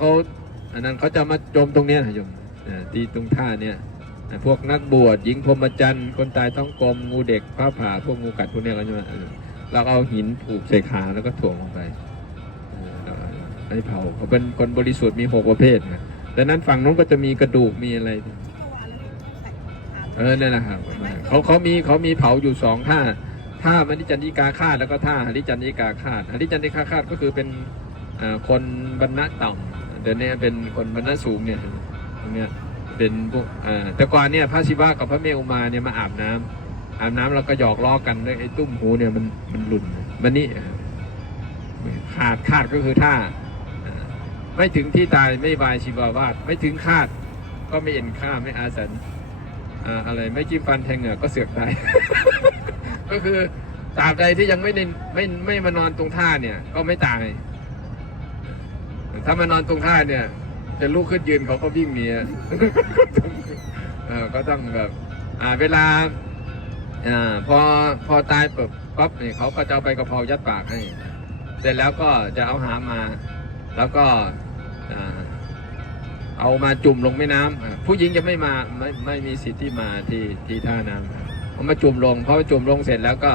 เขาอันนั้นเขาจะมาจมตรงเนี้ยนะโยมที่ตรงท่าเนี่ยพวกนักบวชหญิงพรหมจรรย์คนตายท้องกลมงูเด็กผ้าผ่าพวกงูกัดพวกเนี้ยก็จะมาเออเราเอาหินผูกใส่ขาแล้วก็ถ่วงลงไปออแล้วให้เผาเขาเป็นคนบริสุทธิ์มีหกประเภทนะดังนั้นฝั่งนู้นก็จะมีกระดูกมีอะไร เออนั่นแหละครับเขาเขามีเขามีเผาอยู่สองท่าท่ามณิจันติกาคาตแล้วก็ท่าหริจันติกาคาตหริจันติกาคาตก็คือเป็น คนบรรณะต่ำเดี๋ยวนี้เป็นคนบรรณะสูงเนี่ยตรงเนี้ยเป็นพวกแต่ก่อนเนี่ยพระศิวะกับพระเมรุมาเนี่ยมาอาบน้ำอาบน้ำแล้วก็หยอกล้อกันด้วยไอ้ตุ้มหูเนี่ยมันมันหลุนมันนี่ขาดคาดก็คือท่าไม่ถึงที่ตายไม่บายชีวาวาดไม่ถึงคาด ก็ไม่เอ็นค่าไม่อาสันอะไรไม่จิ้มฟันแทงเหงือกก็เสือกได้ก็คือตราบใดที่ยังไม่ได้ไม่ไม่มานอนตรงท่าเนี่ยก็ไม่ตาย ถ้ามานอนตรงท่าเนี่ย จะลุกขึ้นยืนเขาก็วิ่งหนีอะเออก็ต้องแบบอ่าเวลาอ่าพอพอตายปุ๊บปั๊บเนี่ยเขาก็จะเอาไปกระเพรายัดปากให้ เสร็จแล้วก็จะเอาหามมาแล้วก็เอามาจุ่มลงแม่น้ำอ่าผู้หญิงจะไม่มาไม่ไม่มีสิทธิ์ที่มาที่ที่ท่าน้ำเอามาจุ่มลงพอจุ่มลงเสร็จแล้วก็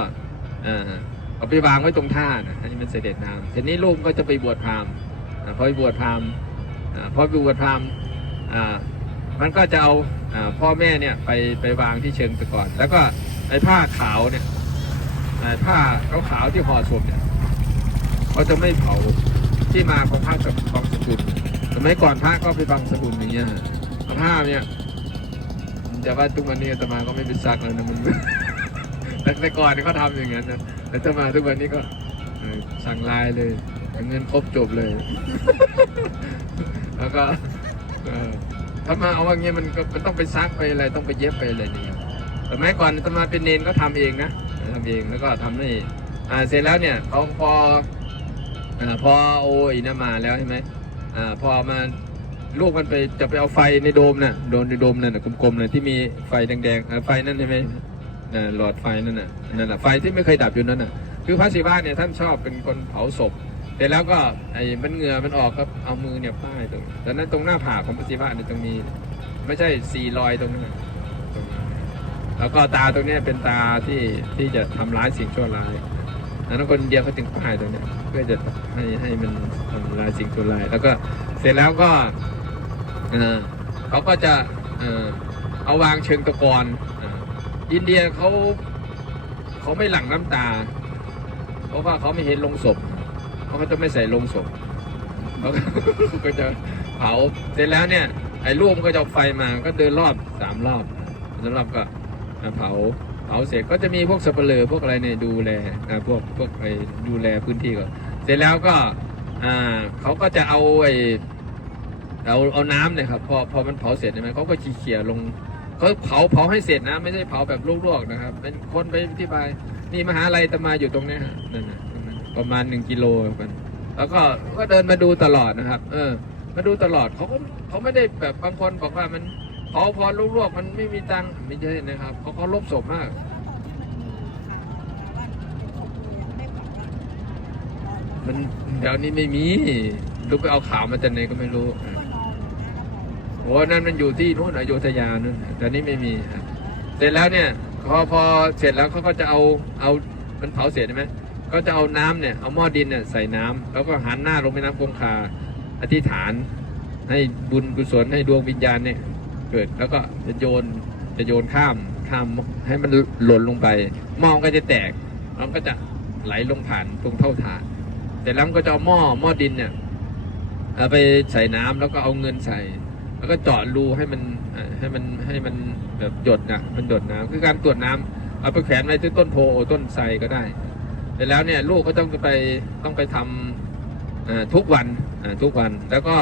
อ่าเอาไปวางไว้ตรงท่านะให้มันเสด็จน้ำทีนี้ลูกก็จะไปบวชพราหมณ์ พอไปบวชพราหมณ์พอไปบวชพราหมณ์มันก็จะเอาอพ่อแม่เนี่ยไปไปวางที่เชิงตะกอนแล้วก็ไอ้ผ้าขาวเนี่ยไอ้ผ้าขาวที่ห่อศพเนี่ยเขาจะไม่เผาที่มาของผ้ากับของสกุลสมัยก่อนพระก็ไปบังสกุลอย่างเงี้ยผ้าเนี่ยจะว่าทุกวันนี้ตมาก็ไม่ไปซักแล้วนะมันแต่แต่ก่อนเขาทำอย่างนั้นนะแต่ตมาทุกวันนี้ก็สั่งลายเลย เงินครบจบเลย แล้วก็เออถ้ามาเอาว่าเงี้ยมันก็มันต้องไปซักไปอะไรต้องไปเย็บไปอะไรนี่สมัยก่อนอาตมาเป็นเนนก็ทำเองนะทำเองแล้วก็ทำให้อ่าเสร็จแล้วเนี่ยเขาพออ่าพอโอ้ยนะมาแล้วใช่ไหมอ่าพอมาลูกมันไปจะไปเอาไฟในโดมน่ะโดนในโดมนั่นน่ะกลมๆน่ะที่มีไฟแดงๆอ่าไฟนั่นใช่ไหมน่ะหลอดไฟนั่นน่ะนั่นแหละไฟที่ไม่เคยดับอยู่นั่นน่ะคือพระศิวะเนี่ยท่านชอบเป็นคนเผาศพ แต่แล้วก็ไอ้มันเหงื่อมันออกครับเอามือเนี่ยป้ายตรงแต่นั้นตรงหน้าผากของพระศิวะเนี่ยตรงมีไม่ใช่สี่รอยตรงนั้นตรงนั้นแล้วก็ตาตรงนี้เป็นตาที่ที่จะทำร้ายสิ่งชั่วร้ายอันนั้นคนอินเดียเขาถึงป้ายตรงนี้เพื่อจะให้ให้มันทำลายสิ่งชั่วร้าย แล้วก็เสร็จแล้วก็เออเขาก็จะเออเอาวางเชิงตะกอนอินเดียเขาเขาไม่หลั่งน้ำตา เพราะว่าเขาไม่เห็นลงศพ เขาก็จะไม่ใส่ลงศพเขาก็จะเผาเสร็จแล้วเนี่ยไอ้ลูกมันก็จะไฟมาก็เดินรอบสามรอบสามรอบก็เผาเผาเสร็จก็จะมีพวกสับเปลือพวกอะไรเนี่ยดูแลพวกพวกไอ้ดูแลพื้นที่ก่อนเสร็จแล้วก็อ่าเขาก็จะเอาไอ้เอาเอาน้ำเนี่ยครับพอพอมันเผาเสร็จใช่ไหมเขาก็ขีเขี่ยลงเขาเผาเผาให้เสร็จนะ ไม่ใช่เผาแบบลวกๆนะครับ เป็นคนไปที่บายนี่มหาลัยตมาอยู่ตรงนี้ฮะนั่นนะ ประมาณหนึ่งกิโลกันแล้วก็ก็เดินมาดูตลอดนะครับ เออ มาดูตลอดเขาก็เขาไม่ได้แบบบางคนบอกว่ามันเผาพอลวกๆมันไม่มีตังค์ไม่ใช่นะครับเขาเขาลบศพมากมันเดี๋ยวนี้ไม่มีลูกไปเอาข่าวมาจากไหนก็ไม่รู้โอ้นั่นมันอยู่ที่นู่นอโยธยานู่นแต่นี่ไม่มีครับเสร็จแล้วเนี่ยพอพอเสร็จแล้วเขาก็จะเอาเอามันเผาเสร็จใช่ไหม ก็จะเอาน้ำเนี่ยเอาหม้อดินเนี่ยใส่น้ำแล้วก็หันหน้าลงไปน้ำคงคาอธิษฐาน ให้บุญกุศลให้ดวงวิญญาณเนี่ยเกิดแล้วก็จะโยนจะโยนข้ามข้ามให้มันหล่นลงไปหม้อก็จะแตกแล้วมันก็จะไหลลงผ่านตรงเท่าฐานเสร็จแล้วก็จะเอาหม้อหม้อดินเนี่ยเอาไปใส่น้ำแล้วก็เอาเงินใส่ แล้วก็เจาะรูให้มันให้มันให้มันแบบหยดนะมันหยดน้ำคือการตรวจน้ำเอาไปแขวนไว้ที่ต้นโพต้นไทรก็ได้ เสร็จแล้วเนี่ยลูกก็ต้องไปต้องไปทำทุกวันทุกวันแล้วก็